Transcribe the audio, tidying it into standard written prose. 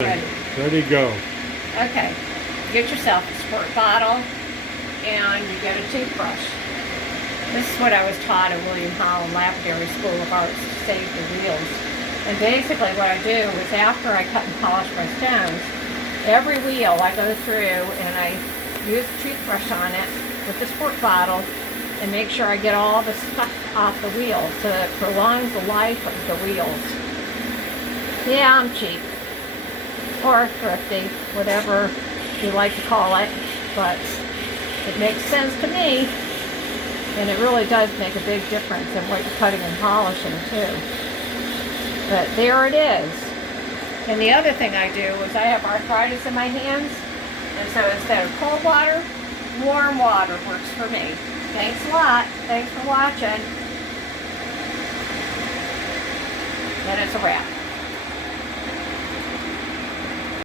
Ready. Ready, go. Okay. Get yourself a squirt bottle and you get a toothbrush. This is what I was taught at William Holland Lapidary School of Arts to save the wheels. And basically what I do is after I cut and polish my stones, every wheel I go through and I use a toothbrush on it with the squirt bottle and make sure I get all the stuff off the wheel so that it prolongs the life of the wheels. Yeah, I'm cheap. Or thrifty, whatever you like to call it, but it makes sense to me, and it really does make a big difference in what you're cutting and polishing too. But there it is. And the other thing I do is I have arthritis in my hands, and so instead of cold water, warm water works for me. Thanks a lot. Thanks for watching. And it's a wrap.